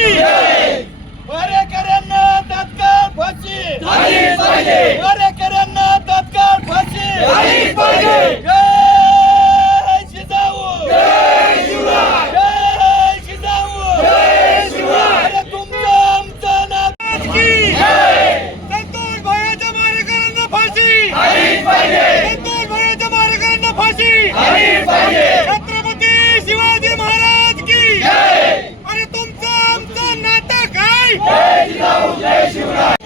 की मारेकऱ्यांना तात्काळ फाशी झालीच पाहिजे, मारेकऱ्यांना तात्काळ फाशी झालीच पाहिजे। जय जिजाऊ, जय शिवराय, जय जिजाऊ, जय शिवराय। अरे तुमचं आमचं नाच की संतोष भैयाच्या मारेकऱ्यांना फाशी झालीच पाहिजे, संतोष भैयाच्या मारेकऱ्यांना फाशी झालीच पाहिजे। छत्रपती शिवाजी महाराज की जय। अरे तुमचं आमचं नातं काय? जय जिजाऊ, जय शिवराय।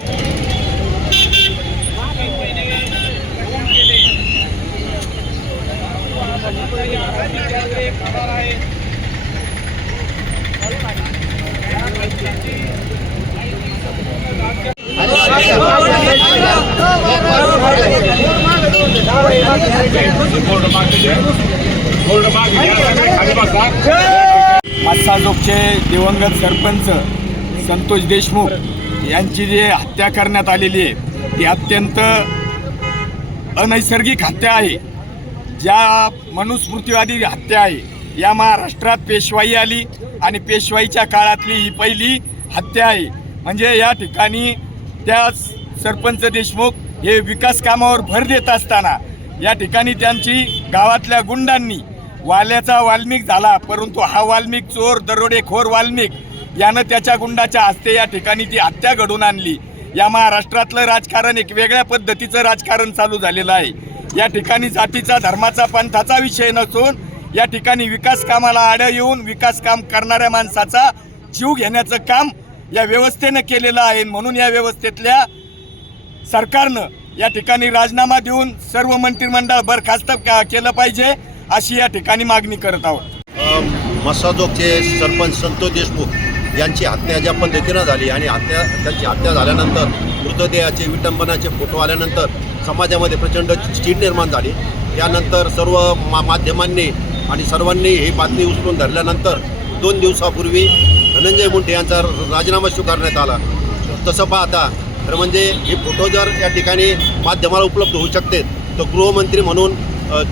मस्साजोगचे दिवंगत सरपंच संतोष देशमुख यांची जी हत्या करण्यात आलेली आहे ती अत्यंत अनैसर्गिक हत्या आहे। ज्या मनुस्मृतीवादी हत्या आहे या महाराष्ट्रात पेशवाई आली आणि पेशवाईच्या काळातली ही पहिली हत्या आहे। म्हणजे या ठिकाणी त्या सरपंच देशमुख हे विकास कामावर भर देत असताना या ठिकाणी त्यांची गावातल्या गुंडांनी वाल्याचा वाल्मिक झाला, परंतु हा वाल्मिक चोर दरोडेखोर वाल्मिक यानं त्याच्या गुंडाच्या हस्ते या ठिकाणी ती हत्या घडून आणली। या महाराष्ट्रातलं राजकारण एक वेगळ्या पद्धतीचं राजकारण चालू झालेलं आहे। या ठिकाणी जातीचा धर्माचा पंथाचा विषय नसून या ठिकाणी विकास कामाला आडं येऊन विकास काम करणाऱ्या माणसाचा जीव घेण्याचं काम या व्यवस्थेनं केलेलं आहे। म्हणून या व्यवस्थेतल्या सरकारनं या ठिकाणी राजीनामा देऊन सर्व मंत्रिमंडळ बरखास्त केलं पाहिजे अशी या ठिकाणी मागणी करत आहोत। मस्साजोगचे सरपंच संतोष देशमुख यांची हत्या ज्या पद्धतीनं झाली आणि त्यांची हत्या झाल्यानंतर मृतदेहाचे विटंबनाचे फोटो आल्यानंतर समाजामध्ये प्रचंड चीड निर्माण झाली। त्यानंतर सर्व माध्यमांनी आणि सर्वांनी ही बातमी उचलून धरल्यानंतर 2 दिवसापूर्वी धनंजय मुंडे यांचा राजीनामा स्वीकारण्यात आला। तसं पाहता तर म्हणजे हे फोटो जर या ठिकाणी माध्यमाला उपलब्ध होऊ शकते तर गृहमंत्री म्हणून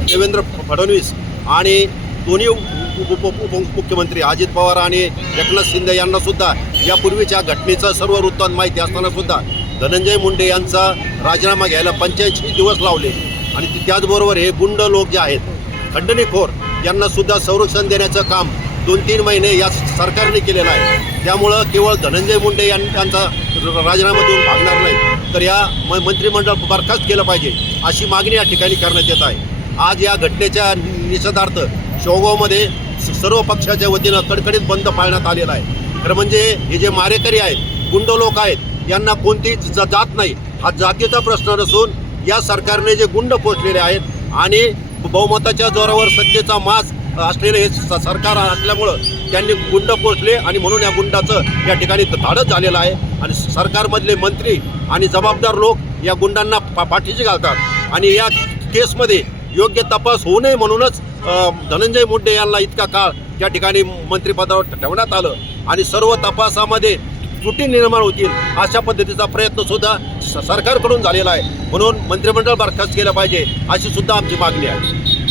देवेंद्र फडणवीस आणि दोन्ही उपमुख्यमंत्री अजित पवार आणि एकनाथ शिंदे यांनासुद्धा यापूर्वीच्या घटनेचं सर्व वृत्तांत माहिती असतानासुद्धा धनंजय मुंडे यांचा राजीनामा घ्यायला 85 दिवस लावले। आणि त्याचबरोबर हे गुंड लोक जे आहेत खंडणीखोर यांनासुद्धा संरक्षण देण्याचं काम 2-3 महिने या सरकारने केलेलं आहे। त्यामुळं केवळ धनंजय मुंडे यांचा राजीनामा देऊन भागणार नाही तर या मंत्रिमंडळ बरखास्त केलं पाहिजे अशी मागणी या ठिकाणी करण्यात येत आहे। आज या घटनेच्या निषेधार्थ शेवगावमध्ये सर्व पक्षाच्या वतीनं कडकडीत बंद पाळण्यात आलेला आहे। तर म्हणजे हे जे मारेकरी आहेत गुंड लोक आहेत यांना कोणतीही जात नाही, हा जातीचा प्रश्न नसून या सरकारने जे गुंड पोचलेले आहेत आणि बहुमताच्या जोरावर सत्तेचा माज असलेले हे सरकार असल्यामुळं त्यांनी गुंड पोचले आणि म्हणून या गुंडाचं या ठिकाणी धाडस झालेलं आहे। आणि सरकारमधले मंत्री आणि जबाबदार लोक या गुंडांना पाठीशी घालतात आणि या केसमध्ये योग्य तपास होऊ नये म्हणूनच धनंजय मुंडे यांना इतका काळ या ठिकाणी मंत्रिपदावर ठेवण्यात आलं आणि सर्व तपासामध्ये त्रुटी निर्माण होतील अशा पद्धतीचा प्रयत्नसुद्धा सरकारकडून झालेला आहे। म्हणून मंत्रिमंडळ बरखास्त केलं पाहिजे अशी सुद्धा आमची मागणी आहे।